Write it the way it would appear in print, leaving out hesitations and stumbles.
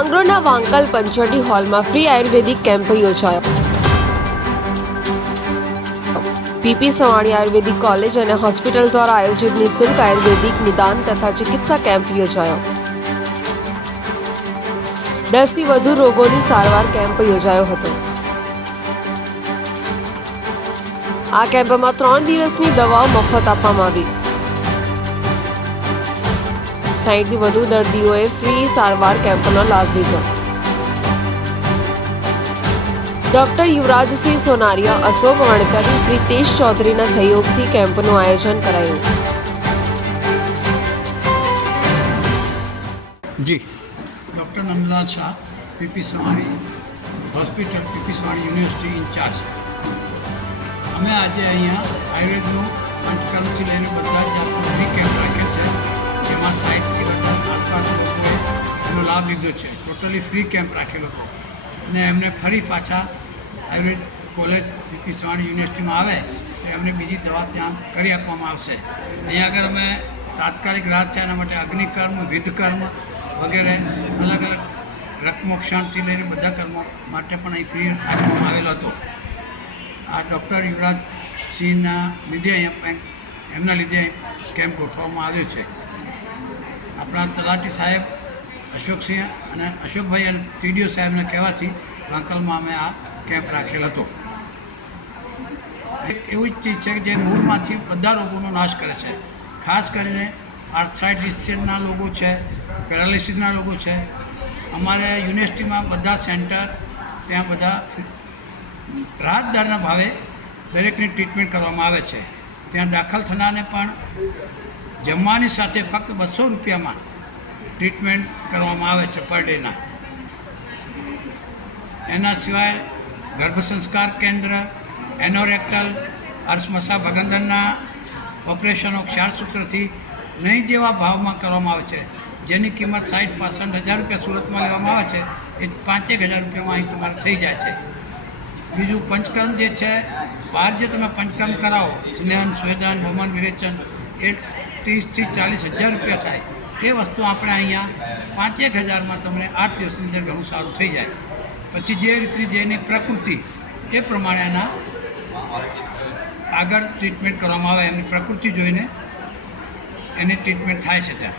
માંગરોળના વાંકલ પંચવટી હોલમાં ફ્રી આયુર્વેદિક કેમ્પ યોજાયો. પીપી સવાણી આયુર્વેદિક કોલેજ અને હોસ્પિટલ દ્વારા આયોજિત નિઃશુલ્ક આયુર્વેદિક નિદાન તથા ચિકિત્સા કેમ્પ યોજાયો. 10 થી વધુ રોગોની સારવાર કેમ્પ યોજાયો હતો. આ કેમ્પમાં 3 દિવસની દવાઓ મફત આપવામાં આવી. 60 થી વધુ દર્દીઓએ ફ્રી સારવાર કેમ્પનો લાભ લીધો. ડોક્ટર યુવરાજસિંહ સોનારિયા, અશોક વણકર, પ્રિતેશ ચૌધરીના સહયોગથી કેમ્પનું આયોજન કરાયું. જી doctor Nandlal Shah, PP Savani hospital, PP Savani university in charge. અમે આજે અહીંયા આયુર્વેદનું પંચકર્મથી લઈને બધા જ જાતનો ફ્રી કેમ્પ રાખેલ છે, જેમાં 60થી બધા આસપાસ લોકોએ એનો લાભ લીધો છે. ટોટલી ફ્રી કેમ્પ રાખેલો હતો અને એમને ફરી પાછા આયુર્વેદ કોલેજ પીપી સવાણી યુનિવર્સિટીમાં આવે તો એમને બીજી દવા ત્યાં કરી આપવામાં આવશે. અહીંયા આગળ અમે તાત્કાલિક રાહત છે એના માટે અગ્નિકર્મ, વિધકર્મ વગેરે અલગ અલગ રક્તમોક્ષણથી લઈને બધા કર્મો માટે પણ અહીં ફ્રી આપવામાં આવેલો હતો. આ ડૉક્ટર યુવરાજસિંહના લીધે અહીંયા એમના લીધે કેમ્પ ગોઠવવામાં આવ્યો છે. આપણા તલાટી સાહેબ અશોકસિંહ અને અશોકભાઈ અને ટીડીઓ સાહેબના કહેવાથી વાંકલમાં અમે આ કેમ્પ રાખેલ હતો. એક એવી ચીજ છે કે જે મૂળમાંથી બધા રોગોનો નાશ કરે છે. ખાસ કરીને આર્થરાઇટિસના લોકો છે, પેરાલિસિસના લોકો છે. અમારે યુનિવર્સિટીમાં બધા સેન્ટર ત્યાં બધા રાહત દરના ભાવે દરેકની ટ્રીટમેન્ટ કરવામાં આવે છે. ત્યાં દાખલ થનારને પણ જમવાની સાથે ફક્ત 200 રૂપિયામાં ટ્રીટમેન્ટ કરવામાં આવે છે પર ડેના. એના સિવાય ગર્ભ સંસ્કાર કેન્દ્ર, એનોરેક્ટલ, અર્શમસા ભગંદરના ઓપરેશનો ક્ષારસૂત્રથી નહીં જેવા ભાવમાં કરવામાં આવે છે. જેની કિંમત 60-65 હજાર રૂપિયા સુરતમાં લેવામાં આવે છે, એ 5-1 હજાર રૂપિયામાં અહીં તમારે થઈ જાય છે. બીજું પંચકર્મ જે છે, બહાર જે તમે પંચકર્મ કરાવો, સ્નેહન, સ્વેદન, વમન, વિરેચન, એ 30થી 40 હજાર રૂપિયા થાય. એ વસ્તુ આપણે અહીંયા 5-1 હજારમાં તમને 8 દિવસની અંદર ઘણું સારું થઈ જાય. પછી જે રીતે જેની પ્રકૃતિ એ પ્રમાણે એના આગળ ટ્રીટમેન્ટ કરવામાં આવે. એમની પ્રકૃતિ જોઈને એની ટ્રીટમેન્ટ થાય છે ત્યાં.